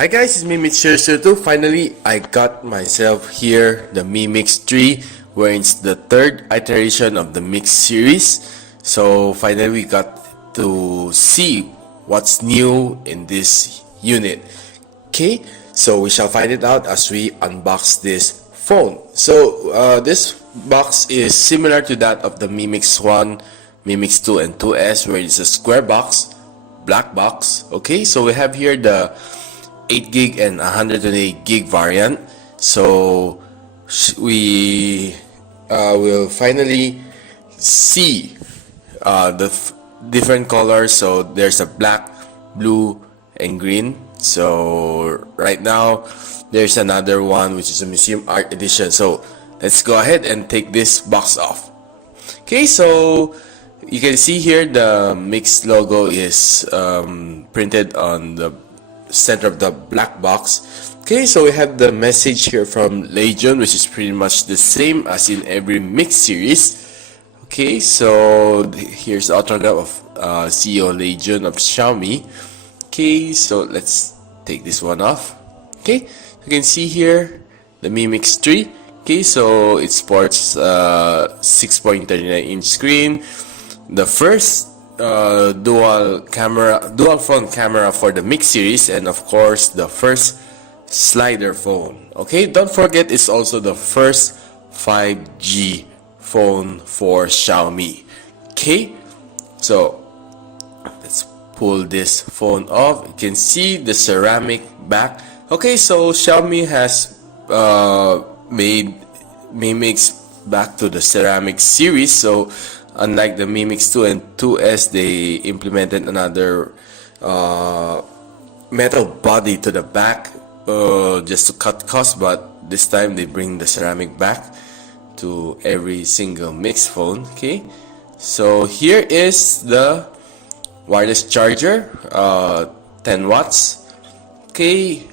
Hi guys, it's me Mix002. Finally, I got myself here the Mi Mix 3, where it's the third iteration of the Mix series. So finally we got to see what's new in this unit. Okay, so we shall find it out as we unbox this phone. So this box is similar to that of the Mi Mix 1, Mi Mix 2 and 2S, where it's a square box, black box. Okay, so we have here the 8 gig and 128 gig variant. So we will finally see the different colors. So there's a black, blue and green. So right now there's another one which is a museum art edition. So let's go ahead and take this box off. Okay, so you can see here the Mix logo is printed on the center of the black box. Okay, so we have the message here from Legion, which is pretty much the same as in every Mix series. Okay, so here's the autograph of CEO Legion of Xiaomi. Okay, so let's take this one off. Okay, you can see here the Mi Mix 3. Okay, so it sports 6.39-inch screen, the first dual front camera for the Mix series, and of course the first slider phone. Okay, don't forget it's also the first 5G phone for Xiaomi. Okay, so let's pull this phone off. You can see the ceramic back. Okay, so Xiaomi has made Mi Mix back to the ceramic series. So unlike the Mi Mix 2 and 2S, they implemented another metal body to the back just to cut costs, but this time they bring the ceramic back to every single Mix phone. Okay, so here is the wireless charger, 10 watts. Okay,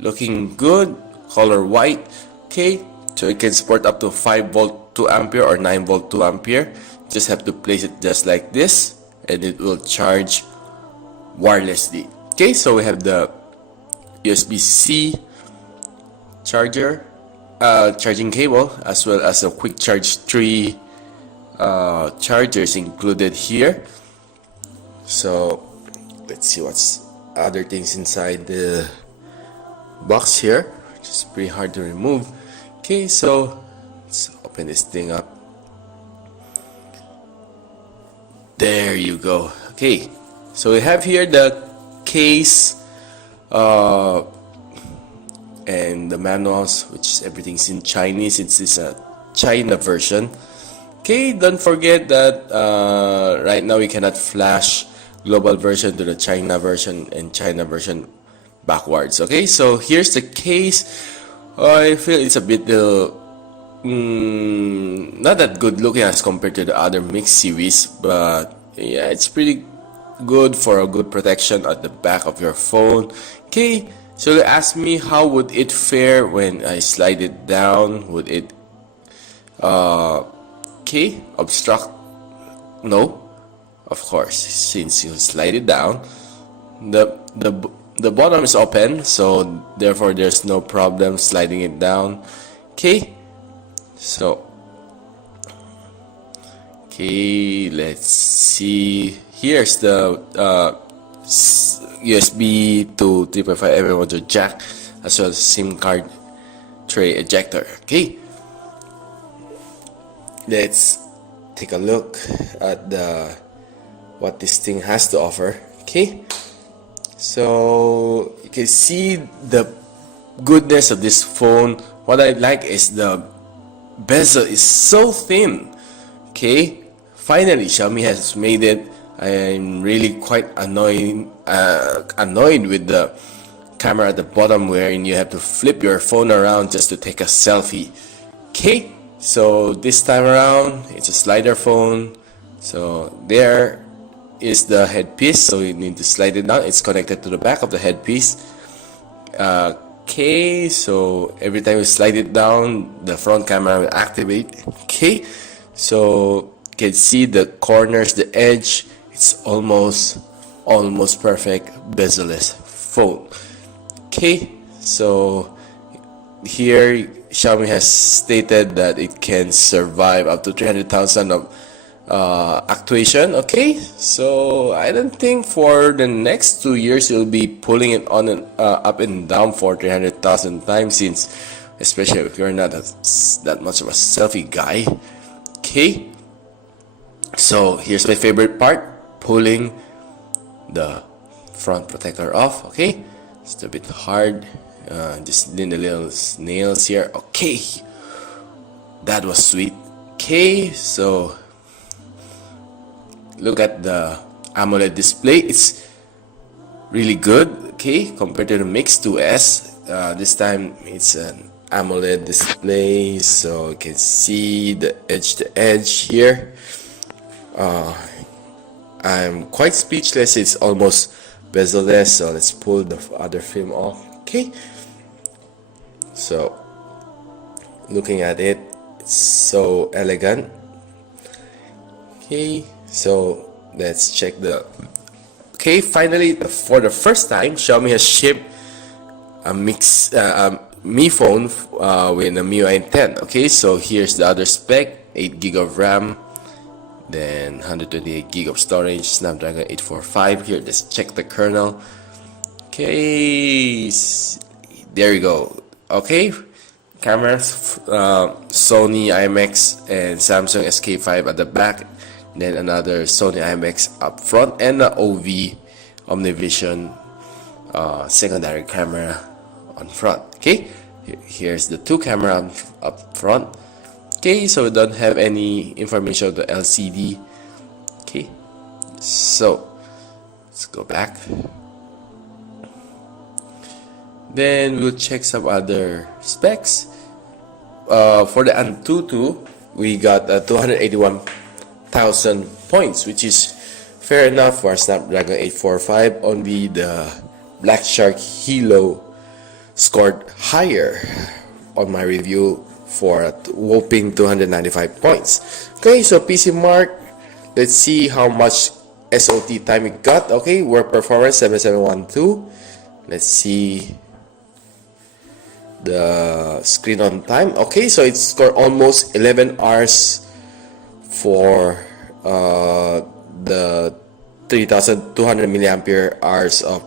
looking good, color white. Okay, so it can support up to 5 volt 2 ampere or 9 volt 2 ampere. Just have to place it just like this and it will charge wirelessly. Okay, so we have the USB-C charger, charging cable, as well as a quick charge 3 chargers included here. So let's see what's other things inside the box here, which is pretty hard to remove. Okay, so let's open this thing up. There you go. Okay, so we have here the case and the manuals, which everything's in Chinese. It's a China version. Okay, don't forget that right now we cannot flash global version to the China version and China version backwards. Okay, so here's the case. I feel it's a bit not that good looking as compared to the other Mix series, but yeah, it's pretty good for a good protection at the back of your phone. Okay, so they asked me how would it fare when I slide it down. Would it obstruct? No, of course, since you slide it down, the bottom is open, so therefore there's no problem sliding it down. Okay, so let's see. Here's the USB to 3.5mm audio jack, as well as SIM card tray ejector. Okay, let's take a look at what this thing has to offer. Okay, so you can see the goodness of this phone. What I like is the bezel is so thin. Okay, finally Xiaomi has made it. I'm really quite annoyed with the camera at the bottom, wherein you have to flip your phone around just to take a selfie. Okay, so this time around it's a slider phone. So there is the headpiece, so you need to slide it down. It's connected to the back of the headpiece. Okay, so every time you slide it down, the front camera will activate. Okay, so you can see the corners, the edge. It's almost perfect bezel-less phone. Okay, so here Xiaomi has stated that it can survive up to 300,000 of actuation. Okay, so I don't think for the next 2 years you'll be pulling it on and up and down for 300,000 times, since especially if you're not that much of a selfie guy. Okay, so here's my favorite part, pulling the front protector off. Okay, it's a bit hard, just in the little nails here. Okay, that was sweet. Okay, so look at the AMOLED display. It's really good, okay, compared to the Mix 2S. This time it's an AMOLED display, so you can see the edge to edge here. I'm quite speechless. It's almost bezel-less, so let's pull the other film off. Okay, so looking at it, it's so elegant. Okay, so let's check the... Okay, finally, for the first time, Xiaomi has shipped a Mi phone with a MIUI 10. Okay, so here's the other spec: 8GB of RAM, then 128GB of storage, Snapdragon 845. Here, let's check the kernel. Okay, there you go. Okay, cameras, Sony IMX and Samsung SK5 at the back, then another Sony IMX up front, and the OV Omnivision secondary camera on front. Okay, here's the two camera up front. Okay, so we don't have any information of the LCD. Okay, so let's go back. Then we'll check some other specs. For the Antutu, we got 281,000 points, which is fair enough for Snapdragon 845. Only the Black Shark Hilo scored higher on my review for a whopping 295 points. Okay, so PC Mark, let's see how much SOT time it got. Okay, work performance 7712. Let's see the screen on time. Okay, so it scored almost 11 hours for the 3200 milliampere hours of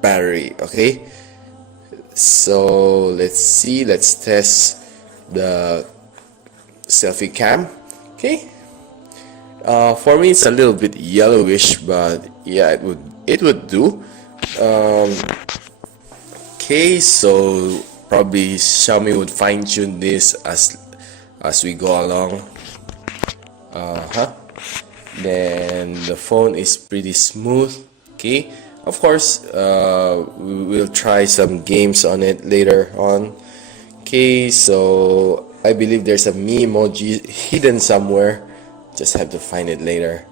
battery. Okay, so let's see, let's test the selfie cam. Okay, for me it's a little bit yellowish, but yeah, it would do. Okay, so probably Xiaomi would fine-tune this as we go along. Then the phone is pretty smooth. Okay, of course, we will try some games on it later on. Okay, so I believe there's a Mi emoji hidden somewhere. Just have to find it later.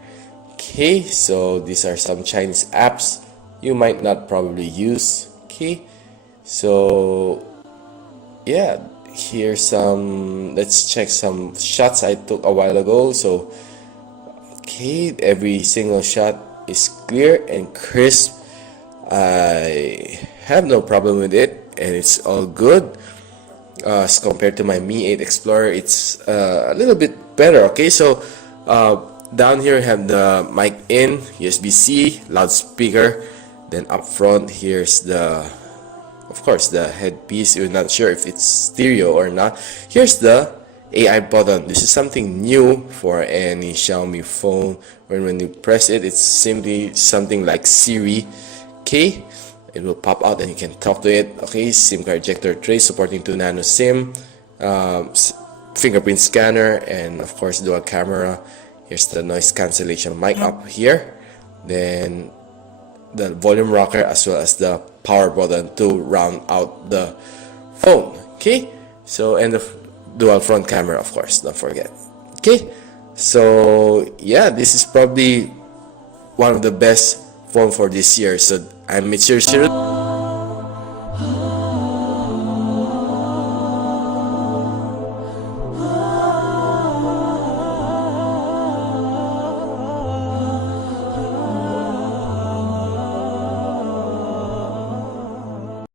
Okay, so these are some Chinese apps you might not probably use. Okay, so yeah, here's some, let's check some shots I took a while ago. So okay, every single shot is clear and crisp. I have no problem with it, and it's all good. As compared to my Mi 8 Explorer, it's a little bit better. Okay, so down here we have the mic in, USB-C, loudspeaker. Then up front, here's the, of course, the headpiece. You're not sure if it's stereo or not. Here's the AI button. This is something new for any Xiaomi phone. When you press it, it's simply something like Siri. Okay, it will pop out and you can talk to it. Okay, SIM card ejector tray supporting 2 nano SIM, fingerprint scanner, and of course dual camera. Here's the noise cancellation mic up here. Then the volume rocker, as well as the power button to round out the phone. Okay, so, and the dual front camera, of course, don't forget. Okay, so yeah, this is probably one of the best phone for this year. So I'm Mr.